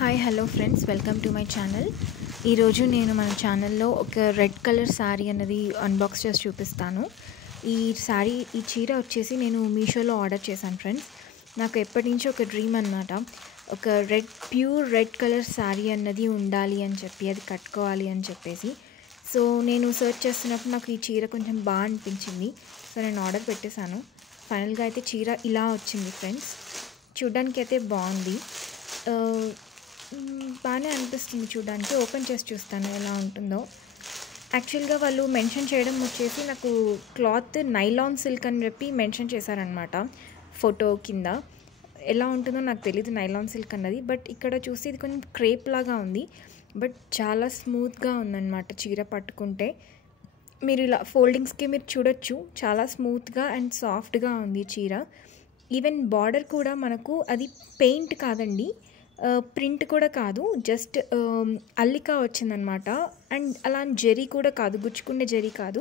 Hi hello friends, welcome to my channel. ఈరోజు నేను మన ఛానల్లో ఒక రెడ్ కలర్ శారీ అన్నది అన్బాక్స్ చేసి చూపిస్తాను. ఈ చీర వచ్చేసి నేను మీషోలో ఆర్డర్ చేశాను ఫ్రెండ్స్. నాకు ఎప్పటి నుంచో ఒక డ్రీమ్ అన్నమాట. ఒక ప్యూర్ రెడ్ కలర్ శారీ అన్నది ఉండాలి అని చెప్పి, అది కట్టుకోవాలి అని చెప్పేసి. సో నేను సర్చ్ చేస్తున్నప్పుడు నాకు ఈ చీర కొంచెం బాగా అనిపించింది. సో నేను ఆర్డర్ పెట్టేశాను. ఫైనల్గా అయితే చీర ఇలా వచ్చింది ఫ్రెండ్స్. చూడ్డానికి అయితే బాగుంది, బాగానే అనిపిస్తుంది చూడడానికి. ఓపెన్ చేసి చూస్తాను ఎలా ఉంటుందో. యాక్చువల్గా వాళ్ళు మెన్షన్ చేయడం వచ్చేసి నాకు క్లాత్ నైలాన్ సిల్క్ అని చెప్పి మెన్షన్ చేశారనమాట ఫోటో కింద. ఎలా ఉంటుందో నాకు తెలీదు నైలాన్ సిల్క్ అన్నది, బట్ ఇక్కడ చూస్తే ఇది కొంచెం క్రేప్ లాగా ఉంది, బట్ చాలా స్మూత్గా ఉందన్నమాట. చీర పట్టుకుంటే మీరు ఇలా ఫోల్డింగ్స్కి మీరు చూడొచ్చు, చాలా స్మూత్గా అండ్ సాఫ్ట్గా ఉంది చీర. ఈవెన్ బార్డర్ కూడా మనకు అది పెయింట్ కాదండి, ప్రింట్ కూడా కాదు, జస్ట్ అల్లిక వచ్చిందనమాట. అండ్ అలా జరీ కూడా కాదు, గుచ్చుకునే జరీ కాదు,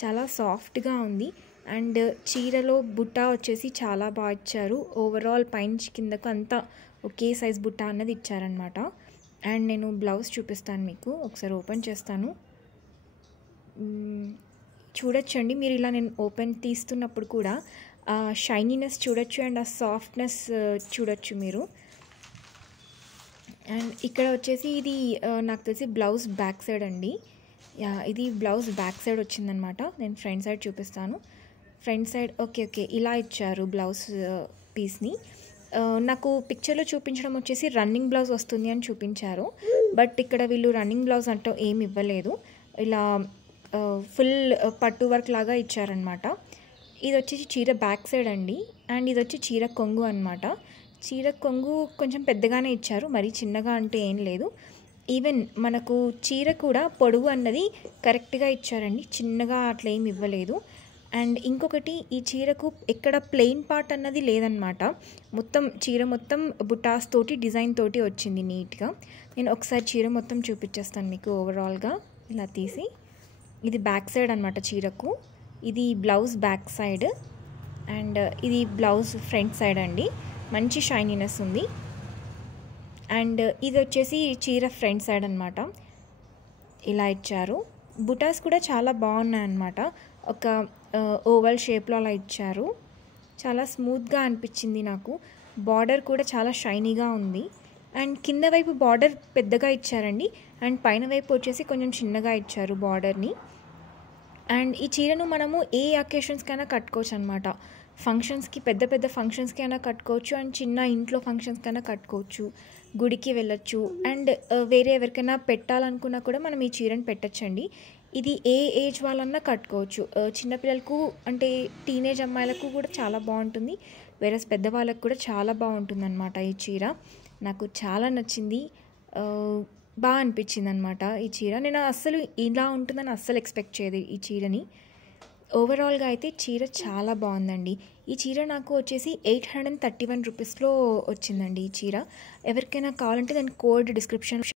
చాలా సాఫ్ట్గా ఉంది. అండ్ చీరలో బుట్ట వచ్చేసి చాలా బాగా ఇచ్చారు. ఓవరాల్ పైనుంచి కిందకు అంతా ఒకే సైజ్ బుట్ట అన్నది ఇచ్చారనమాట. అండ్ నేను బ్లౌజ్ చూపిస్తాను మీకు, ఒకసారి ఓపెన్ చేస్తాను చూడొచ్చండి. మీరు ఇలా నేను ఓపెన్ తీస్తున్నప్పుడు కూడా ఆ షైనీనెస్ చూడొచ్చు అండ్ ఆ సాఫ్ట్నెస్ చూడొచ్చు మీరు. అండ్ ఇక్కడ వచ్చేసి ఇది నాకు తెలిసి బ్లౌజ్ బ్యాక్ సైడ్ అండి. ఇది బ్లౌజ్ బ్యాక్ సైడ్ వచ్చిందనమాట. నేను ఫ్రంట్ సైడ్ చూపిస్తాను. ఫ్రంట్ సైడ్ ఓకే ఇలా ఇచ్చారు బ్లౌజ్ పీస్ని. నాకు పిక్చర్లో చూపించడం వచ్చేసి రన్నింగ్ బ్లౌజ్ వస్తుంది అని చూపించారు, బట్ ఇక్కడ వీళ్ళు రన్నింగ్ బ్లౌజ్ అంటూ ఏమి ఇవ్వలేదు. ఇలా ఫుల్ పట్టు వర్క్ లాగా ఇచ్చారనమాట. ఇది వచ్చేసి చీర బ్యాక్ సైడ్ అండి. అండ్ ఇది వచ్చి చీర కొంగు అనమాట. చీర కొంగు కొంచెం పెద్దగానే ఇచ్చారు, మరీ చిన్నగా అంటే ఏం లేదు. ఈవెన్ మనకు చీర కూడా పొడవు అన్నది కరెక్ట్గా ఇచ్చారండి, చిన్నగా అట్లా ఏమి ఇవ్వలేదు. అండ్ ఇంకొకటి, ఈ చీరకు ఎక్కడ ప్లెయిన్ పార్ట్ అన్నది లేదనమాట. మొత్తం చీర మొత్తం బుటాస్ తోటి డిజైన్ తోటి వచ్చింది నీట్గా. నేను ఒకసారి చీర మొత్తం చూపించేస్తాను మీకు ఓవరాల్గా ఇలా తీసి. ఇది బ్యాక్ సైడ్ అనమాట చీరకు. ఇది బ్లౌజ్ బ్యాక్ సైడ్ అండ్ ఇది బ్లౌజ్ ఫ్రంట్ సైడ్ అండి. మంచి షైనీనెస్ ఉంది. అండ్ ఇది వచ్చేసి చీర ఫ్రంట్ సైడ్ అనమాట. ఇలా ఇచ్చారు. బుటాస్ కూడా చాలా బాగున్నాయి అన్నమాట. ఒక ఓవల్ షేప్లో అలా ఇచ్చారు. చాలా స్మూత్గా అనిపించింది నాకు. బార్డర్ కూడా చాలా షైనీగా ఉంది. అండ్ కింద వైపు బార్డర్ పెద్దగా ఇచ్చారండి, అండ్ పైన వైపు వచ్చేసి కొంచెం చిన్నగా ఇచ్చారు బార్డర్ని. అండ్ ఈ చీరను మనము ఏ అకేషన్స్కైనా కట్టుకోవచ్చు అనమాట. ఫంక్షన్స్కి, పెద్ద పెద్ద ఫంక్షన్స్కి అయినా కట్టుకోవచ్చు, అండ్ చిన్న ఇంట్లో ఫంక్షన్స్కి అయినా కట్టుకోవచ్చు, గుడికి వెళ్ళొచ్చు. అండ్ వేరే ఎవరికైనా పెట్టాలనుకున్నా కూడా మనం ఈ చీరను పెట్టచ్చండి. ఇది ఏ ఏజ్ వాళ్ళన్నా కట్టుకోవచ్చు. చిన్నపిల్లలకు అంటే టీనేజ్ అమ్మాయిలకు కూడా చాలా బాగుంటుంది, వేరే పెద్దవాళ్ళకు కూడా చాలా బాగుంటుంది అనమాట. ఈ చీర నాకు చాలా నచ్చింది, బాగా అనిపించింది అనమాట ఈ చీర. నేను అస్సలు ఇలా ఉంటుందని అస్సలు ఎక్స్పెక్ట్ చేయదు ఈ చీరని. ఓవరాల్గా అయితే చీర చాలా బాగుందండి. ఈ చీర నాకు వచ్చేసి 831 రూపీస్లో వచ్చిందండి ఈ చీర. ఎవరికైనా కావాలంటే దాని కోడ్ డిస్క్రిప్షన్